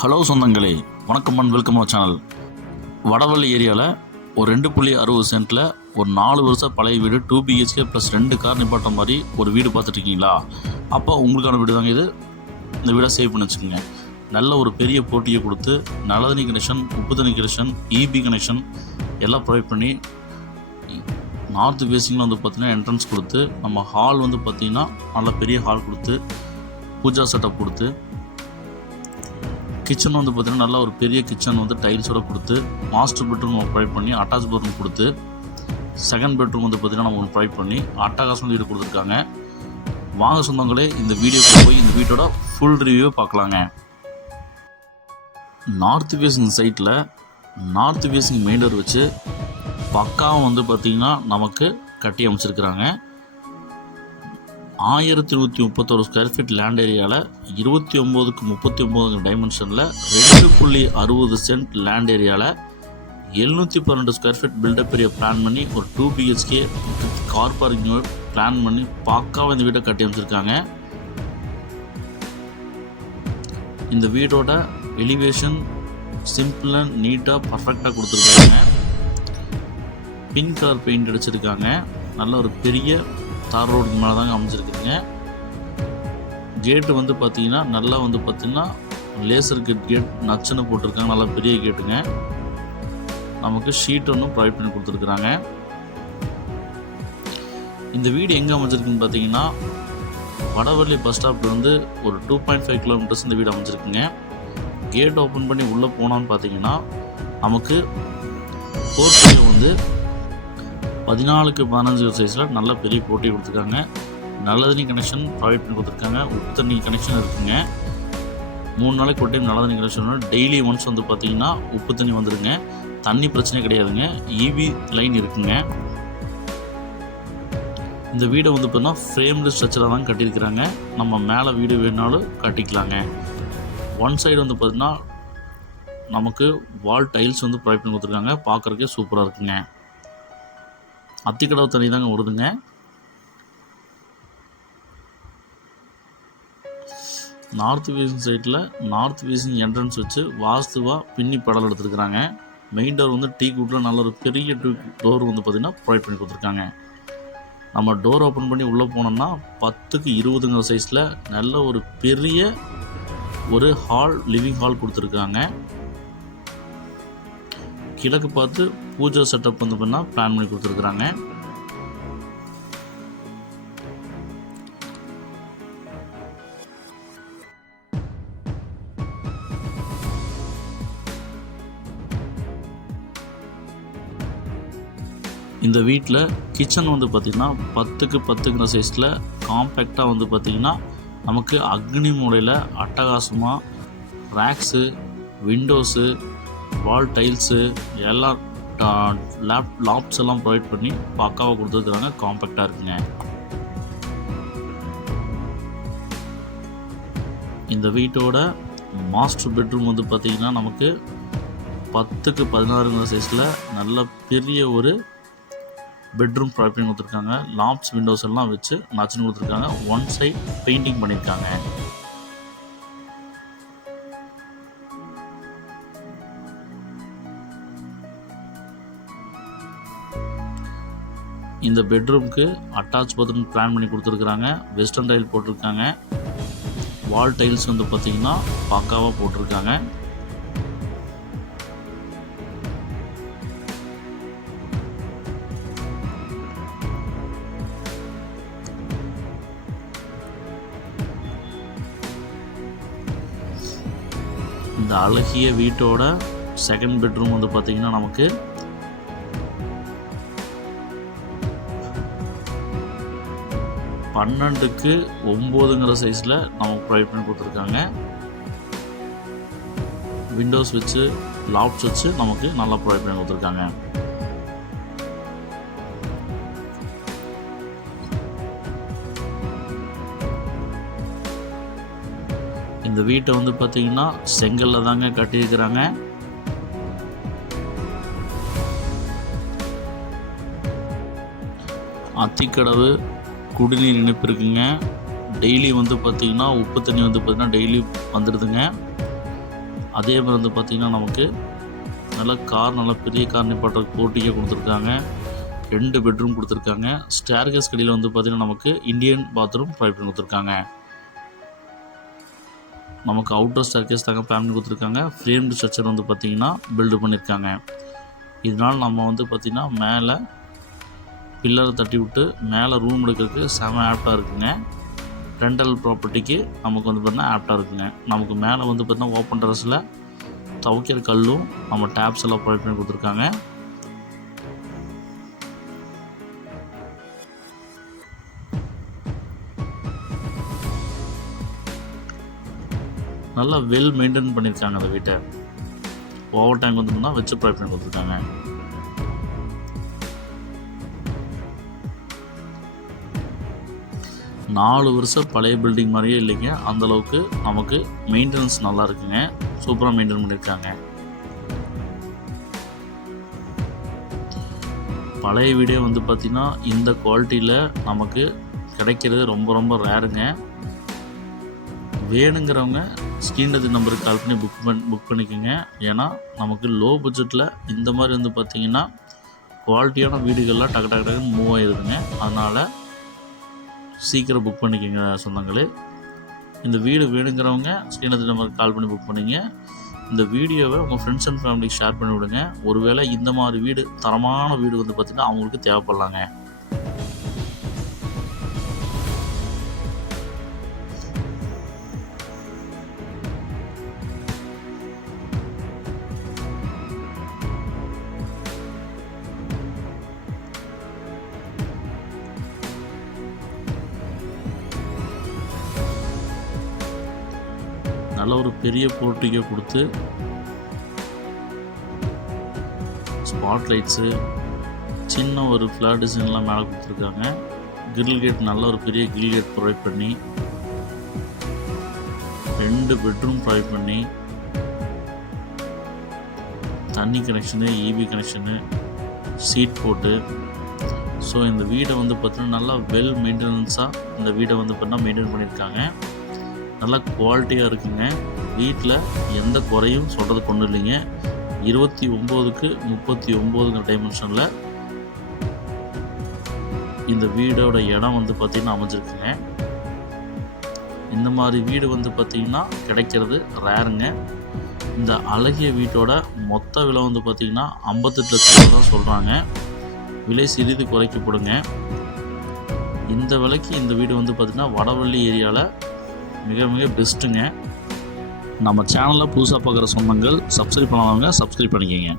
Hello சொந்தங்களே வணக்கம் and welcome channel. Vadavalli ஏரியாவில் ஒரு ரெண்டு புள்ளி அறுபது சென்ட்டில் ஒரு நாலு வருஷம் பழைய வீடு டூ பிஹெச்கே ப்ளஸ் ரெண்டு கார் நிப்பாட்ட மாதிரி ஒரு வீடு பார்த்துட்ருக்கீங்களா? அப்போ உங்களுக்கான வீடு தாங்க இது. இந்த வீடை சேவ் பண்ணி வச்சுக்கோங்க. நல்ல ஒரு பெரிய போட்டியை கொடுத்து நல்லதண்ணி கனெக்ஷன் உப்பு தண்ணி கனெக்ஷன் இபி கனெக்ஷன் எல்லாம் ப்ரொவைட் பண்ணி நார்த் ஃபேஸிங்கில் வந்து பார்த்திங்கன்னா என்ட்ரன்ஸ் கொடுத்து நம்ம ஹால் வந்து பார்த்திங்கன்னா நல்ல பெரிய ஹால் கொடுத்து பூஜா செட்டப் கொடுத்து கிச்சன் வந்து பார்த்திங்கன்னா நல்லா ஒரு பெரிய கிச்சன் வந்து டைல்ஸோட கொடுத்து மாஸ்டர் பெட்ரூம் ப்ரொவைட் பண்ணி அட்டாச் பெட்ரூம் கொடுத்து செகண்ட் பெட்ரூம் வந்து பார்த்திங்கன்னா நம்ம ஒன்று ப்ரொவைட் பண்ணி அட்டகாசம் வீடு கொடுத்துருக்காங்க. வாங்க சொந்தங்களே இந்த வீடியோக்கு போய் இந்த வீட்டோட ஃபுல் ரிவ்யூவை பார்க்கலாங்க. நார்த் ஃபேஸிங் சைட்டில் நார்த் ஃபேஸிங் மெயின் டோர் வச்சு பக்காவும் வந்து பார்த்திங்கன்னா நமக்கு கட்டி அமைச்சிருக்கிறாங்க. ஆயிரத்தி நூற்றி முப்பத்தோரு ஸ்கொயர் ஃபீட் லேண்ட் ஏரியாவில் இருபத்தி ஒம்போதுக்கு முப்பத்தி ஒம்போதுங்க டைமென்ஷனில் ரெண்டு புள்ளி அறுபது சென்ட் லேண்ட் ஏரியாவில் எழுநூற்றி பன்னெண்டு square feet built up area plan பண்ணி ஒரு two BHK car parking plan பண்ணி பக்காவாக இந்த வீட்டை கட்டி அமைச்சிருக்காங்க. இந்த வீடோட எலிவேஷன் சிம்பிளாக நீட்டாக பர்ஃபெக்டாக கொடுத்துருக்காங்க. பிங்க் கலர் பெயிண்ட் அடிச்சிருக்காங்க. நல்ல ஒரு பெரிய தார் ரோடுக்கு மேலே தாங்க அமைஞ்சிருக்குதுங்க. கேட்டு வந்து பார்த்தீங்கன்னா நல்லா வந்து பார்த்தீங்கன்னா லேசர் கேட் கேட் நச்சுன்னு போட்டிருக்காங்க. நல்லா பெரிய கேட்டுங்க. நமக்கு ஷீட் ஒன்றும் ப்ரொவைட் பண்ணி கொடுத்துருக்குறாங்க. இந்த வீடு எங்கே அமைஞ்சிருக்குன்னு பார்த்தீங்கன்னா வடவள்ளி பஸ் ஸ்டாப்லேருந்து ஒரு டூ பாயிண்ட் ஃபைவ் கிலோமீட்டர்ஸ் இந்த வீடு அமைஞ்சிருக்குங்க. கேட் ஓப்பன் பண்ணி உள்ளே போனோன்னு பார்த்தீங்கன்னா நமக்கு போர்ட்டிகோ வந்து பதினாலுக்கு பதினஞ்சு சைஸில் நல்ல பெரிய போட்டி கொடுத்துருக்காங்க. நல்ல தண்ணி கனெக்ஷன் ப்ரொவைட் பண்ணி கொடுத்துருக்காங்க. உப்பு தண்ணி கனெக்ஷன் இருக்குங்க. மூணு நாளைக்கு ஒரு டைம் நல்ல தண்ணி கனெக்ஷன் டெய்லி ஒன்ஸ் வந்து பார்த்தீங்கன்னா உப்பு தண்ணி வந்துடுங்க தண்ணி பிரச்சனை கிடையாதுங்க. ஈவி லைன் இருக்குங்க. இந்த வீடை வந்து பார்த்தீங்கன்னா ஃப்ரேம்டு ஸ்ட்ரக்சராக தான் கட்டியிருக்கிறாங்க. நம்ம மேலே வீடு வேணாலும் கட்டிக்கலாங்க. ஒன் சைடு வந்து பார்த்திங்கன்னா நமக்கு வால் டைல்ஸ் வந்து ப்ரொவைட் பண்ணி கொடுத்துருக்காங்க. பார்க்குறக்கே சூப்பராக இருக்குங்க. அத்திக்கடவு தண்ணி தாங்க வருதுங்க நார்த் வீசிங் சைட்டில் நார்த் வீசிங் என்ட்ரன்ஸ் வச்சு வாஸ்துவாக பின்னி படல் எடுத்துருக்குறாங்க. மெயின் டோர் வந்து டீ கூட்டில் நல்ல ஒரு பெரிய டூ டோர் வந்து பார்த்திங்கன்னா ப்ரொவைட் பண்ணி கொடுத்துருக்காங்க. நம்ம டோர் ஓப்பன் பண்ணி உள்ளே போனோம்னா பத்துக்கு இருபதுங்கிற சைஸில் நல்ல ஒரு பெரிய ஒரு ஹால் லிவிங் ஹால் கொடுத்துருக்காங்க. கிழக்கு பார்த்து பூஜை செட்டப் வந்து பண்ணால் பிளான் பண்ணி கொடுத்துருக்குறாங்க. இந்த வீட்டில் கிச்சன் வந்து பார்த்திங்கன்னா பத்துக்கு பத்துங்கிற சைஸில் காம்பேக்டாக வந்து பார்த்திங்கன்னா நமக்கு அக்னி மூலையில் அட்டகாசமாக ரேக்ஸு விண்டோஸு வால் டைல்ஸு எல்லாம் லேப் லாப்ஸ் எல்லாம் ப்ரொவைட் பண்ணி பக்காவாக கொடுத்துருக்குறாங்க. காம்பேக்டாக இருக்குங்க. இந்த வீட்டோட மாஸ்டர் பெட்ரூம் வந்து பார்த்திங்கன்னா நமக்கு பத்துக்கு பதினாறுங்கிற சைஸில் நல்ல பெரிய ஒரு பெட்ரூம் ப்ரொவைட் பண்ணி கொடுத்துருக்காங்க. லாப்ஸ் விண்டோஸ் எல்லாம் வச்சு நச்சுன்னு கொடுத்துருக்காங்க. ஒன் சைட் பெயிண்டிங் பண்ணியிருக்காங்க இந்த பெட்ரூம்க்கு அட்டாச் பாத்ரூம் பிளான் பண்ணி கொடுத்துருக்குறாங்க. வெஸ்டர்ன் டைல் போட்டிருக்காங்க. வால் டைல்ஸ் வந்து பார்த்தீங்கன்னா பக்காவாக போட்டிருக்காங்க. இந்த அழகிய வீட்டோட செகண்ட் பெட்ரூம் வந்து பார்த்தீங்கன்னா நமக்கு பன்னெண்டுக்கு ஒம்போதுங்கிற சைஸில் நமக்கு ப்ரொவைட் பண்ணி கொடுத்துருக்காங்க. விண்டோஸ் வச்சு லாப்ஸ் வச்சு நமக்கு நல்லா ப்ரொவைட் பண்ணி கொடுத்துருக்காங்க. இந்த வீட்டை வந்து பார்த்தீங்கன்னா செங்கல்ல தாங்க கட்டியிருக்கிறாங்க. அத்திக்கடவு குடிநீர் இணைப்பு இருக்குங்க. டெய்லி வந்து பார்த்திங்கன்னா உப்பு தண்ணி வந்து பார்த்திங்கன்னா டெய்லி வந்துடுதுங்க அதே மாதிரி வந்து பார்த்திங்கன்னா நமக்கு நல்ல கார் நல்ல பெரிய கார் நிப்பாட்டுறதுக்கு போட்டிக்கே கொடுத்துருக்காங்க. ரெண்டு பெட்ரூம் கொடுத்துருக்காங்க. ஸ்டேர்கேஸ் கடையில் வந்து பார்த்திங்கன்னா நமக்கு இந்தியன் பாத்ரூம் ப்ரொவைட் பண்ணி கொடுத்துருக்காங்க. நமக்கு அவுட்டர் ஸ்டேர்கேஸ் தாங்க ஃபேமிலி கொடுத்துருக்காங்க. ஃப்ரேம்டு ஸ்ட்ரக்சர் வந்து பார்த்திங்கன்னா பில்டு பண்ணியிருக்காங்க இதனால் நம்ம வந்து பார்த்திங்கன்னா மேலே பில்லரை தட்டி விட்டு மேலே ரூம் எடுக்கிறதுக்கு செம ஆப்டாக இருக்குங்க. ரெண்டல் ப்ராப்பர்ட்டிக்கு நமக்கு வந்து பார்த்தீங்கன்னா ஆப்டாக இருக்குங்க. நமக்கு மேலே வந்து பார்த்தீங்கன்னா ஓப்பன் டெரஸில் துவைக்கிற கல்லும் நம்ம டேப்ஸ் எல்லாம் ப்ரொவைட் பண்ணி கொடுத்துருக்காங்க. நல்லா வெல் மெயின்டைன் பண்ணியிருக்காங்க அந்த வீட்டை. ஓவர் டேங்க் வந்து பார்த்தீங்கன்னா வச்சு ப்ரொவைட் பண்ணி கொடுத்துருக்காங்க. நாலு வருஷம் பழைய பில்டிங் மாதிரியே இல்லைங்க. அந்தளவுக்கு நமக்கு மெயின்டெனன்ஸ் நல்லா இருக்குங்க. சூப்பராக மெயின்டைன் பண்ணியிருக்காங்க பழைய வீடே வந்து பார்த்திங்கன்னா இந்த குவாலிட்டியில் நமக்கு கிடைக்கிறது ரொம்ப ரொம்ப ரேருங்க வேணுங்கிறவங்க ஸ்க்ரீனது நம்பருக்கு கால் பண்ணி புக் பண் புக் பண்ணிக்கோங்க. ஏன்னா நமக்கு லோ பட்ஜெட்டில் இந்த மாதிரி வந்து பார்த்திங்கன்னா குவாலிட்டியான வீடுகள்லாம் டக்கு டக்கு டக்குன்னு மூவ் ஆயிருதுங்க. அதனால் சீக்கிரம் புக் பண்ணிக்கோங்க சொந்தங்களே. இந்த வீடு வேணுங்கிறவங்க ஸ்ரீநதி நம்பருக்கு கால் பண்ணி புக் பண்ணிங்க. இந்த வீடியோவை உங்கள் ஃப்ரெண்ட்ஸ் அண்ட் ஃபேமிலிக்கு ஷேர் பண்ணி விடுங்க. ஒருவேளை இந்த மாதிரி வீடு தரமான வீடு வந்து பார்த்திங்கன்னா அவங்களுக்கு தேவைப்படலாங்க. நல்ல ஒரு பெரிய போர்ட்டிகோ கொடுத்து ஸ்பாட் லைட்ஸு சின்ன ஒரு ஃப்ளாட் டிசைன்லாம் மேலே கொடுத்துருக்காங்க. கிரில் கேட் நல்ல ஒரு பெரிய கிரில் கேட் ப்ரொவைட் பண்ணி ரெண்டு பெட்ரூம் ப்ரொவைட் பண்ணி தண்ணி கனெக்ஷனு ஈவி கனெக்ஷனு சீட் போட்டு. ஸோ இந்த வீடை வந்து பார்த்தீங்கன்னா நல்லா வெல் மெயின்டெனன்ஸாக இந்த வீடை வந்து பார்த்தீங்கன்னா மெயின்டைன் பண்ணியிருக்காங்க. நல்லா குவாலிட்டியாக இருக்குங்க. வீட்டில் எந்த குறையும் சொல்கிறது கொண்டு இல்லைங்க. இருபத்தி ஒம்போதுக்கு முப்பத்தி ஒம்போதுங்கிற டைமென்ஷனில் இந்த வீடோட இடம் வந்து பார்த்திங்கன்னா அமைஞ்சிருக்குங்க. இந்த மாதிரி வீடு வந்து பார்த்திங்கன்னா கிடைக்கிறது ரேருங்க இந்த அழகிய வீட்டோட மொத்த விலை வந்து பார்த்திங்கன்னா ஐம்பத்தெட்டு லட்சம் தான் சொல்கிறாங்க விலை சிறிது குறைக்கப்படுங்க. இந்த விலைக்கு இந்த வீடு வந்து பார்த்திங்கன்னா வடவள்ளி ஏரியாவில் மிக மிக பெஸ்ட்டுங்க. நம்ம சேனலில் புதுசாக பார்க்குற சொந்தங்கள் சப்ஸ்கிரைப் பண்ணாதவங்க சப்ஸ்கிரைப் பண்ணிக்கோங்க.